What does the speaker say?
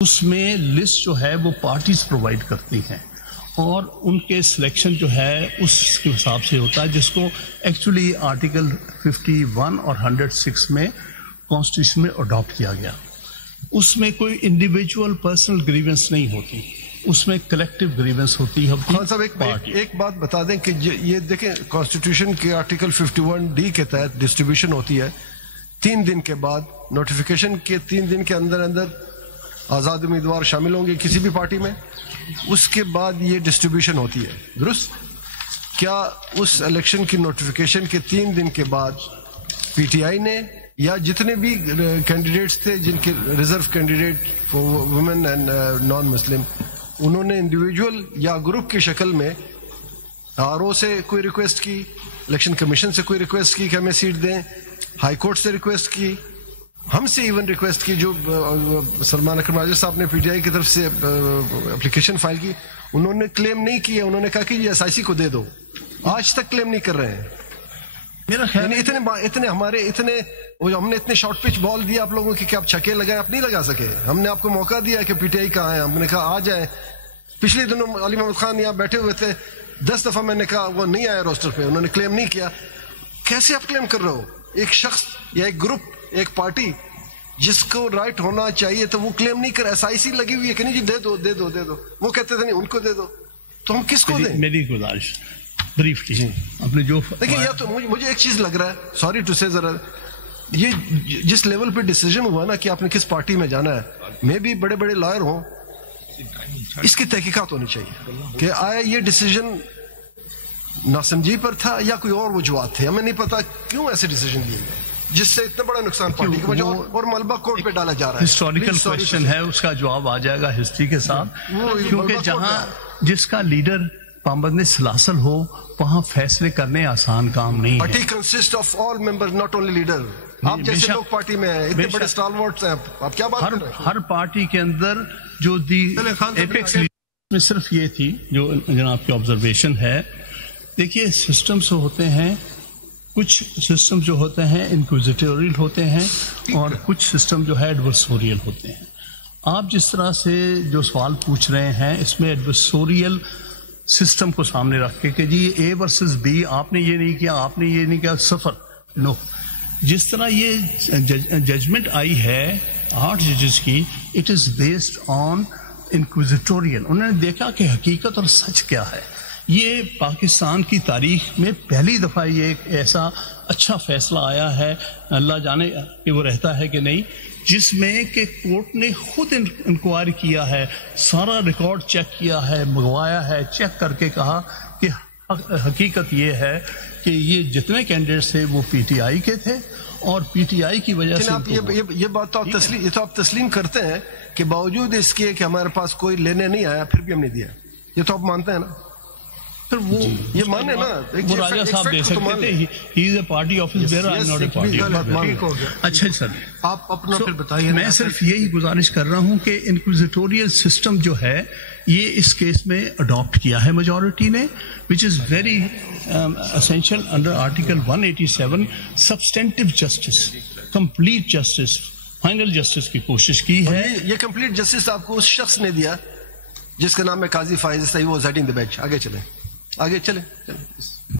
اس میں لسٹ جو ہے وہ پارٹیز پرووائڈ کرتی ہیں اور ان کے سلیکشن جو ہے اس کے حساب سے ہوتا ہے، جس کو ایکچولی آرٹیکل 51 اور 106 میں کانسٹیٹیوشن میں اڈاپٹ کیا گیا۔ اس میں کوئی انڈیویجول پرسنل گریونس نہیں ہوتی، اس میں کلیکٹیو گریونس ہوتی ہے۔ خان صاحب ایک بات بتا دیں کہ یہ دیکھیں کانسٹیٹیوشن کے آرٹیکل 51D کے تحت ڈسٹریبیوشن ہوتی ہے 3 دن کے بعد، نوٹیفیکیشن کے 3 دن کے اندر آزاد امیدوار شامل ہوں گے کسی بھی پارٹی میں، اس کے بعد یہ ڈسٹریبیوشن ہوتی ہے، درست؟ کیا اس الیکشن کی نوٹیفیکیشن کے 3 دن کے بعد پی ٹی آئی نے یا جتنے بھی کینڈیڈیٹس تھے جن کے reserve candidate for women and non Muslim, انہوں نے انڈیویجول یا گروپ کی شکل میں آر او سے کوئی ریکویسٹ کی، الیکشن کمیشن سے کوئی ریکویسٹ کی کہ ہمیں سیٹ دیں، ہائی کورٹ سے ریکویسٹ کی، ہم سے ایون ریکویسٹ کی، جو سلمان اکرم راجہ صاحب نے پی ٹی آئی کی طرف سے اپلیکیشن فائل کی، انہوں نے کلیم نہیں کیا، انہوں نے کہا کہ یہ ایس آئی سی کو دے دو، آج تک کلیم نہیں کر رہے ہیں۔ میرا خیال اتنے ہمارے ہم نے اتنے شارٹ پچ بال دیا آپ لوگوں کی کہ آپ چھکے لگائیں، آپ نہیں لگا سکے۔ ہم نے آپ کو موقع دیا کہ پی ٹی آئی کہاں ہے، ہم نے کہا آ جائیں۔ پچھلے دنوں علی محمد خان یہاں بیٹھے ہوئے تھے، 10 دفعہ میں نے کہا وہ نہیں آیا روسٹر پہ، انہوں نے کلیم نہیں کیا۔ کیسے آپ کلیم کر رہے ہو؟ ایک شخص یا ایک گروپ، ایک پارٹی جس کو رائٹ ہونا چاہیے تو وہ کلیم نہیں کر، ایس آئی سی لگی ہوئی ہے کہ نہیں جی دے دو دے دو دے دو، وہ کہتے تھے نہیں ان کو دے دو، تو ہم کس کو دیں؟ میری گزارش بریفلی اپنے جو دیکھیں، یا تو مجھے ایک چیز لگ رہا ہے، سوری ٹو سے، ذرا یہ جس لیول پہ ڈیسیجن ہوا نا کہ آپ نے کس پارٹی میں جانا ہے، میں بھی بڑے بڑے لائر ہوں، اس کی تحقیقات ہونی چاہیے کہ آیا یہ ڈیسیجن ناسمجھی پر تھا یا کوئی اور وجوہات تھے، ہمیں نہیں پتا کیوں ایسے ڈیسیجن دیے گئے جس سے اتنا بڑا نقصان پارٹی کی وجہ اور ملبہ کورٹ پہ ڈالا جا رہا ہے۔ ہسٹوریکل کویسچن ہے، اس کا جواب آ جائے گا ہسٹری کے ساتھ، کیونکہ جہاں جس کا لیڈر پابند سلاسل ہو وہاں فیصلے کرنے آسان کام نہیں ہے۔ Party consist of all member, not only leader. آپ جیسے لوگ پارٹی میں ہیں، اتنے بڑے اسٹالورٹس ہیں، آپ کیا بات کر رہے ہیں؟ ہر پارٹی کے اندر جو ایپیکس میں صرف یہ تھی جو جناب کی آبزرویشن ہے، دیکھیے سسٹمز ہوتے ہیں، کچھ سسٹم جو ہوتے ہیں انکوزیٹوریل ہوتے ہیں اور کچھ سسٹم جو ہے ایڈورسوریل ہوتے ہیں۔ آپ جس طرح سے جو سوال پوچھ رہے ہیں اس میں ایڈورسوریل سسٹم کو سامنے رکھ کے کہ جی اے ورسز بی، آپ نے یہ نہیں کیا، آپ نے یہ نہیں کیا، صفر نو۔ جس طرح یہ ججمنٹ آئی ہے 8 ججز کی، اٹ از بیسڈ آن انکوزیٹوریل، انہوں نے دیکھا کہ حقیقت اور سچ کیا ہے۔ یہ پاکستان کی تاریخ میں پہلی دفعہ یہ ایک ایسا اچھا فیصلہ آیا ہے، اللہ جانے کہ وہ رہتا ہے کہ نہیں، جس میں کہ کورٹ نے خود انکوائری کیا ہے، سارا ریکارڈ چیک کیا ہے، منگوایا ہے، چیک کر کے کہا کہ حقیقت یہ ہے کہ یہ جتنے کینڈیڈیٹس تھے وہ پی ٹی آئی کے تھے اور پی ٹی آئی کی وجہ سے یہ بات تو آپ تسلیم کرتے ہیں کہ باوجود اس کے کہ ہمارے پاس کوئی لینے نہیں آیا پھر بھی ہم نے دیا، یہ تو آپ مانتے ہیں نا؟ پھر وہ یہ مانے نا، وہ راجہ صاحب دے سکتے تھے، he is a party office bearer, I am not a party. اچھا سر، آپ اپنا پھر بتائیے۔ میں صرف یہی گزارش کر رہا ہوں کہ انکوزیٹوریل سسٹم جو ہے یہ اس کیس میں اڈاپٹ کیا ہے میجورٹی نے، which is very essential under article 187۔ Substantive justice, complete justice, final justice کی کوشش کی ہے۔ یہ کمپلیٹ جسٹس آپ کو اس شخص نے دیا جس کا نام ہے قاضی فائز، he was heading the bench. آگے چلیں، آگے چلیں۔